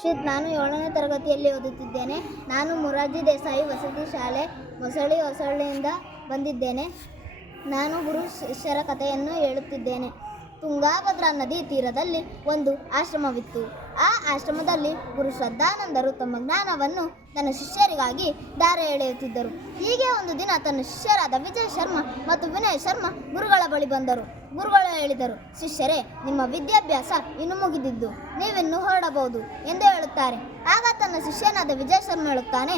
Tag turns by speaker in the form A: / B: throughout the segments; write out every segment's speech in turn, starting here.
A: ರಕ್ಷಿತ್ ನಾನು ಏಳನೇ ತರಗತಿಯಲ್ಲಿ ಓದುತ್ತಿದ್ದೇನೆ. ನಾನು ಮೊರಾರ್ಜಿ ದೇಸಾಯಿ ವಸತಿ ಶಾಲೆ ಮೊಸಳಿ ಹೊಸಳ್ಳಿಯಿಂದ ಬಂದಿದ್ದೇನೆ. ನಾನು ಗುರು ಶಿಷ್ಯರ ಕಥೆಯನ್ನು ಹೇಳುತ್ತಿದ್ದೇನೆ. ತುಂಗಾಭದ್ರಾ ನದಿ ತೀರದಲ್ಲಿ ಒಂದು ಆಶ್ರಮವಿತ್ತು. ಆ ಆಶ್ರಮದಲ್ಲಿ ಗುರು ಶ್ರದ್ಧಾನಂದರು ತಮ್ಮ ಜ್ಞಾನವನ್ನು ತನ್ನ ಶಿಷ್ಯರಿಗಾಗಿ ದಾರೆ ಎಳೆಯುತ್ತಿದ್ದರು. ಹೀಗೆ ಒಂದು ದಿನ ತನ್ನ ಶಿಷ್ಯರಾದ ವಿಜಯ್ ಶರ್ಮಾ ಮತ್ತು ವಿನಯ್ ಶರ್ಮಾ ಗುರುಗಳ ಬಳಿ ಬಂದರು. ಗುರುಗಳು ಹೇಳಿದರು, ಶಿಷ್ಯರೇ, ನಿಮ್ಮ ವಿದ್ಯಾಭ್ಯಾಸ ಇನ್ನು ಮುಗಿದಿದ್ದು. ನೀವಿನ್ನು ಹೊರಡಬಹುದು ಎಂದು ಹೇಳುತ್ತಾರೆ. ಆಗ ತನ್ನ ಶಿಷ್ಯನಾದ ವಿಜಯ್ ಶರ್ಮಾ ಹೇಳುತ್ತಾನೆ,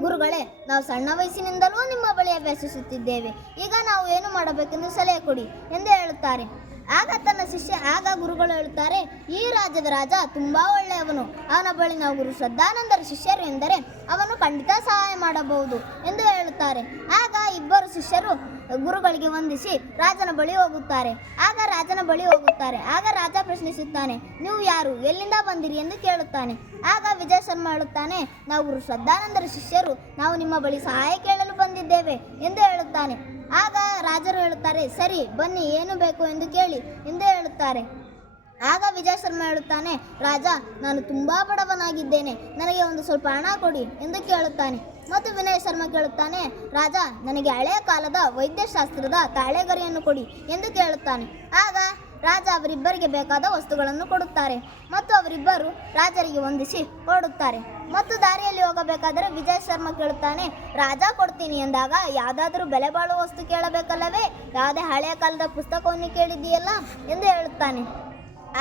A: ಗುರುಗಳೇ, ನಾವು ಸಣ್ಣ ವಯಸ್ಸಿನಿಂದಲೂ ನಿಮ್ಮ ಬಳಿ ಅಭ್ಯಾಸಿಸುತ್ತಿದ್ದೇವೆ. ಈಗ ನಾವು ಏನು ಮಾಡಬೇಕೆಂದು ಸಲಹೆ ಕೊಡಿ ಎಂದು ಹೇಳುತ್ತಾರೆ. ಆಗ ತನ್ನ ಶಿಷ್ಯ ಆಗ ಗುರುಗಳು ಹೇಳುತ್ತಾರೆ, ಈ ರಾಜ್ಯದ ರಾಜ ತುಂಬಾ ಒಳ್ಳೆಯವನು. ಅವನ ಬಳಿ ನಾವು ಗುರು ಶ್ರದ್ಧಾನಂದರ ಶಿಷ್ಯರು ಎಂದರೆ ಅವನು ಖಂಡಿತ ಸಹಾಯ ಮಾಡಬಹುದು ಎಂದು ಹೇಳುತ್ತಾರೆ. ಆಗ ಇಬ್ಬರು ಶಿಷ್ಯರು ಗುರುಗಳಿಗೆ ವಂದಿಸಿ ರಾಜನ ಬಳಿ ಹೋಗುತ್ತಾರೆ. ಆಗ ರಾಜನ ಬಳಿ ಹೋಗುತ್ತಾರೆ. ಆಗ ರಾಜ ಪ್ರಶ್ನಿಸುತ್ತಾನೆ, ನೀವು ಯಾರು? ಎಲ್ಲಿಂದ ಬಂದಿರಿ? ಎಂದು ಕೇಳುತ್ತಾನೆ. ಆಗ ವಿಜಯ ಶರ್ಮ ಹೇಳುತ್ತಾನೆ, ನಾವು ಗುರು ಶ್ರದ್ಧಾನಂದರ ಶಿಷ್ಯರು. ನಾವು ನಿಮ್ಮ ಬಳಿ ಸಹಾಯ ಕೇಳಲು ಬಂದಿದ್ದೇವೆ ಎಂದು ಹೇಳುತ್ತಾನೆ. ಆಗ ರಾಜರು ಹೇಳುತ್ತಾರೆ, ಸರಿ, ಬನ್ನಿ, ಏನು ಬೇಕು ಎಂದು ಕೇಳಿ. ಎಂದು ಹೇಳುತ್ತಾರೆ. ಆಗ ವಿಜಯ ಶರ್ಮ ಹೇಳುತ್ತಾನೆ, ರಾಜ, ನಾನು ತುಂಬಾ ಬಡವನಾಗಿದ್ದೇನೆ, ನನಗೆ ಒಂದು ಸ್ವಲ್ಪ ಹಣ ಕೊಡಿ ಎಂದು ಕೇಳುತ್ತಾನೆ. ಮತ್ತು ವಿನಯ್ ಶರ್ಮ ಕೇಳುತ್ತಾನೆ, ರಾಜ, ನನಗೆ ಹಳೆಯ ಕಾಲದ ವೈದ್ಯಶಾಸ್ತ್ರದ ತಾಳೆಗರಿಯನ್ನು ಕೊಡಿ ಎಂದು ಕೇಳುತ್ತಾನೆ. ಆಗ ರಾಜ ಅವರಿಬ್ಬರಿಗೆ ಬೇಕಾದ ವಸ್ತುಗಳನ್ನು ಕೊಡುತ್ತಾರೆ. ಮತ್ತು ಅವರಿಬ್ಬರು ರಾಜರಿಗೆ ಹೊಂದಿಸಿ ಹೊರಡುತ್ತಾರೆ. ಮತ್ತು ದಾರಿಯಲ್ಲಿ ಹೋಗಬೇಕಾದರೆ ವಿಜಯ್ ಶರ್ಮ ಕೇಳುತ್ತಾನೆ, ರಾಜ, ಕೊಡ್ತೀನಿ ಎಂದಾಗ ಯಾವುದಾದ್ರೂ ಬೆಲೆ ಬಾಳುವ ವಸ್ತು ಕೇಳಬೇಕಲ್ಲವೇ? ಯಾವುದೇ ಹಳೆಯ ಕಾಲದ ಪುಸ್ತಕವನ್ನು ಕೇಳಿದೆಯಲ್ಲ ಎಂದು ಹೇಳುತ್ತಾನೆ.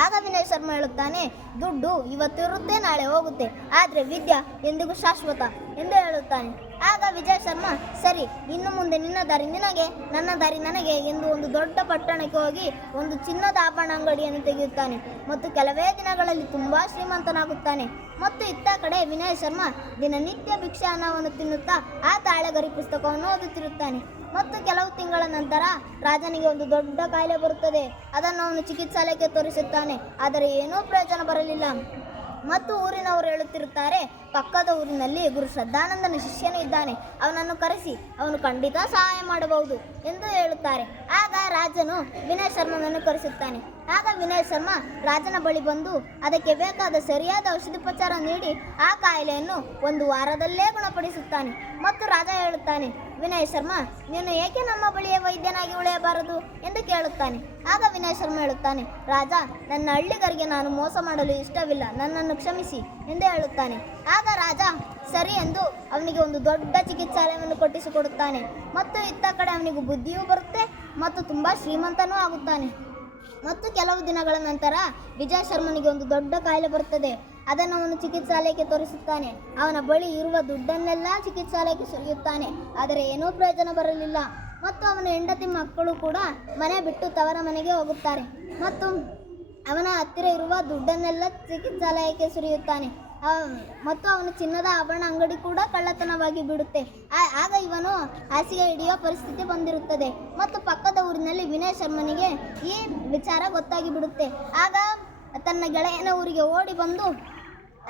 A: ಆಗ ವಿನಯ್ ಶರ್ಮ ಹೇಳುತ್ತಾನೆ, ದುಡ್ಡು ಇವತ್ತಿರುತ್ತೆ, ನಾಳೆ ಹೋಗುತ್ತೆ. ಆದರೆ ವಿದ್ಯಾ ಎಂದಿಗೂ ಶಾಶ್ವತ. ಎಂದು ಹೇಳುತ್ತಾನೆ. ಆಗ ವಿಜಯ್ ಶರ್ಮಾ, ಸರಿ, ಇನ್ನು ಮುಂದೆ ನಿನ್ನ ದಾರಿ ನಿನಗೆ, ನನ್ನ ದಾರಿ ನನಗೆ ಎಂದು ಒಂದು ದೊಡ್ಡ ಪಟ್ಟಣಕ್ಕೆ ಹೋಗಿ ಒಂದು ಚಿನ್ನದ ಆಭರಣ ಅಂಗಡಿಯನ್ನು ತೆಗೆಯುತ್ತಾನೆ. ಮತ್ತು ಕೆಲವೇ ದಿನಗಳಲ್ಲಿ ತುಂಬಾ ಶ್ರೀಮಂತನಾಗುತ್ತಾನೆ. ಮತ್ತು ಇತ್ತ ಕಡೆ ವಿನಯ್ ಶರ್ಮಾ ದಿನನಿತ್ಯ ಭಿಕ್ಷೆ ಅನ್ನವನ್ನು ತಿನ್ನುತ್ತಾ ಆ ತಾಳೆಗರಿ ಪುಸ್ತಕವನ್ನು ಓದುತ್ತಿರುತ್ತಾನೆ. ಮತ್ತು ಕೆಲವು ತಿಂಗಳ ನಂತರ ರಾಜನಿಗೆ ಒಂದು ದೊಡ್ಡ ಕಾಯಿಲೆ ಬರುತ್ತದೆ. ಅದನ್ನು ಅವನು ಚಿಕಿತ್ಸಾಲಯಕ್ಕೆ ತೋರಿಸುತ್ತಾನೆ. ಆದರೆ ಏನೂ ಪ್ರಯೋಜನ ಬರಲಿಲ್ಲ. ಮತ್ತು ಊರಿನವರು ಹೇಳುತ್ತಿರುತ್ತಾರೆ, ಪಕ್ಕದ ಊರಿನಲ್ಲಿ ಗುರು ಶ್ರದ್ಧಾನಂದನ ಶಿಷ್ಯನು ಇದ್ದಾನೆ. ಅವನನ್ನು ಕರೆಸಿ, ಅವನು ಖಂಡಿತ ಸಹಾಯ ಮಾಡಬಹುದು ಎಂದು ಹೇಳುತ್ತಾರೆ. ಆಗ ರಾಜನು ವಿನಯ್ ಶರ್ಮನನ್ನು ಕರೆಸುತ್ತಾನೆ. ಆಗ ವಿನಯ್ ಶರ್ಮಾ ರಾಜನ ಬಳಿ ಬಂದು ಅದಕ್ಕೆ ಬೇಕಾದ ಸರಿಯಾದ ಔಷಧೋಪಚಾರ ನೀಡಿ ಆ ಕಾಯಿಲೆಯನ್ನು ಒಂದು ವಾರದಲ್ಲೇ ಗುಣಪಡಿಸುತ್ತಾನೆ. ಮತ್ತು ರಾಜ ಹೇಳುತ್ತಾನೆ, ವಿನಯ್ ಶರ್ಮಾ, ನೀನು ಏಕೆ ನಮ್ಮ ಬಳಿಯ ವೈದ್ಯನಾಗಿ ಉಳಿಯಬಾರದು? ಎಂದು ಕೇಳುತ್ತಾನೆ. ಆಗ ವಿನಯ್ ಶರ್ಮಾ ಹೇಳುತ್ತಾನೆ, ರಾಜ, ನನ್ನ ಹಳ್ಳಿಗರಿಗೆ ನಾನು ಮೋಸ ಮಾಡಲು ಇಷ್ಟವಿಲ್ಲ. ನನ್ನನ್ನು ಕ್ಷಮಿಸಿ, ಎಂದು ಹೇಳುತ್ತಾನೆ. ಆಗ ರಾಜ, ಸರಿ, ಎಂದು ಅವನಿಗೆ ಒಂದು ದೊಡ್ಡ ಚಿಕಿತ್ಸಾಲಯವನ್ನು ಕೊಟ್ಟಿಸಿಕೊಡುತ್ತಾನೆ. ಮತ್ತು ಇತ್ತ ಕಡೆ ಅವನಿಗೆ ಬುದ್ಧಿಯೂ ಬರುತ್ತೆ ಮತ್ತು ತುಂಬ ಶ್ರೀಮಂತನೂ ಆಗುತ್ತಾನೆ. ಮತ್ತು ಕೆಲವು ದಿನಗಳ ನಂತರ ವಿಜಯ್ ಶರ್ಮನಿಗೆ ಒಂದು ದೊಡ್ಡ ಕಾಯಿಲೆ ಬರುತ್ತದೆ. ಅದನ್ನು ಅವನು ಚಿಕಿತ್ಸಾಲಯಕ್ಕೆ ತೋರಿಸುತ್ತಾನೆ. ಅವನ ಬಳಿ ಇರುವ ದುಡ್ಡನ್ನೆಲ್ಲ ಚಿಕಿತ್ಸಾಲಯಕ್ಕೆ ಸುರಿಯುತ್ತಾನೆ ಆದರೆ ಏನೂ ಪ್ರಯೋಜನ ಬರಲಿಲ್ಲ. ಮತ್ತು ಅವನ ಹೆಂಡತಿ ಮಕ್ಕಳು ಕೂಡ ಮನೆ ಬಿಟ್ಟು ತವರ ಮನೆಗೆ ಹೋಗುತ್ತಾರೆ. ಮತ್ತು ಅವನ ಹತ್ತಿರ ಇರುವ ದುಡ್ಡನ್ನೆಲ್ಲ ಚಿಕಿತ್ಸಾಲಯಕ್ಕೆ ಸುರಿಯುತ್ತಾನೆ. ಮತ್ತು ಅವನ ಚಿನ್ನದ ಆಭರಣ ಅಂಗಡಿ ಕೂಡ ಕಳ್ಳತನವಾಗಿ ಬಿಡುತ್ತೆ ಆಗ ಇವನು ಹಾಸಿಗೆ ಹಿಡಿಯೋ ಪರಿಸ್ಥಿತಿ ಬಂದಿರುತ್ತದೆ. ಮತ್ತು ಪಕ್ಕದ ಊರಿನಲ್ಲಿ ವಿನಯ್ ಶರ್ಮನಿಗೆ ಈ ವಿಚಾರ ಗೊತ್ತಾಗಿ ಬಿಡುತ್ತೆ. ಆಗ ತನ್ನ ಗೆಳೆಯನ ಊರಿಗೆ ಓಡಿ ಬಂದು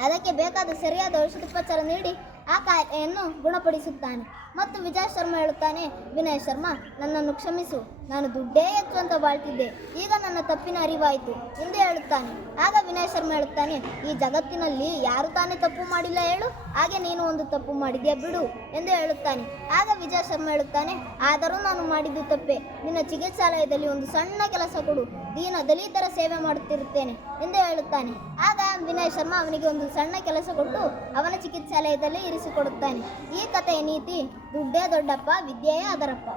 A: ಅದಕ್ಕೆ ಬೇಕಾದ ಸರಿಯಾದ ಔಷಧೋಪಚಾರ ನೀಡಿ ಆ ಕಾಯಿಲೆಯನ್ನು ಗುಣಪಡಿಸುತ್ತಾನೆ. ಮತ್ತು ವಿಜಯ್ ಶರ್ಮಾ ಹೇಳುತ್ತಾನೆ, ವಿನಯ್ ಶರ್ಮಾ, ನನ್ನನ್ನು ಕ್ಷಮಿಸು. ನಾನು ದುಡ್ಡೇ ಹೆಚ್ಚು ಅಂತ ಬಾಳ್ತಿದ್ದೆ. ಈಗ ನನ್ನ ತಪ್ಪಿನ ಅರಿವಾಯಿತು ಎಂದು ಹೇಳುತ್ತಾನೆ. ಆಗ ವಿನಯ್ ಶರ್ಮಾ ಹೇಳುತ್ತಾನೆ, ಈ ಜಗತ್ತಿನಲ್ಲಿ ಯಾರು ತಾನೇ ತಪ್ಪು ಮಾಡಿಲ್ಲ ಹೇಳು. ಹಾಗೆ ನೀನು ಒಂದು ತಪ್ಪು ಮಾಡಿದ್ಯಾ ಬಿಡು ಎಂದು ಹೇಳುತ್ತಾನೆ. ಆಗ ವಿಜಯ್ ಶರ್ಮಾ ಹೇಳುತ್ತಾನೆ, ಆದರೂ ನಾನು ಮಾಡಿದ್ದು ತಪ್ಪೆ. ನಿನ್ನ ಚಿಕಿತ್ಸಾಲಯದಲ್ಲಿ ಒಂದು ಸಣ್ಣ ಕೆಲಸ ಕೊಡು. ದೀನ ದಲಿತರ ಸೇವೆ ಮಾಡುತ್ತಿರುತ್ತೇನೆ ಎಂದು ಹೇಳುತ್ತಾನೆ. ಆಗ ವಿನಯ್ ಶರ್ಮಾ ಅವನಿಗೆ ಒಂದು ಸಣ್ಣ ಕೆಲಸ ಕೊಟ್ಟು ಅವನ ಚಿಕಿತ್ಸಾಲಯದಲ್ಲಿ ಇರಿಸಿಕೊಡುತ್ತಾನೆ. ಈ ಕಥೆಯ ನೀತಿ ದುಡ್ಡೇ ದೊಡ್ಡಪ್ಪ ವಿದ್ಯೆಯೇ ಅದರಪ್ಪ.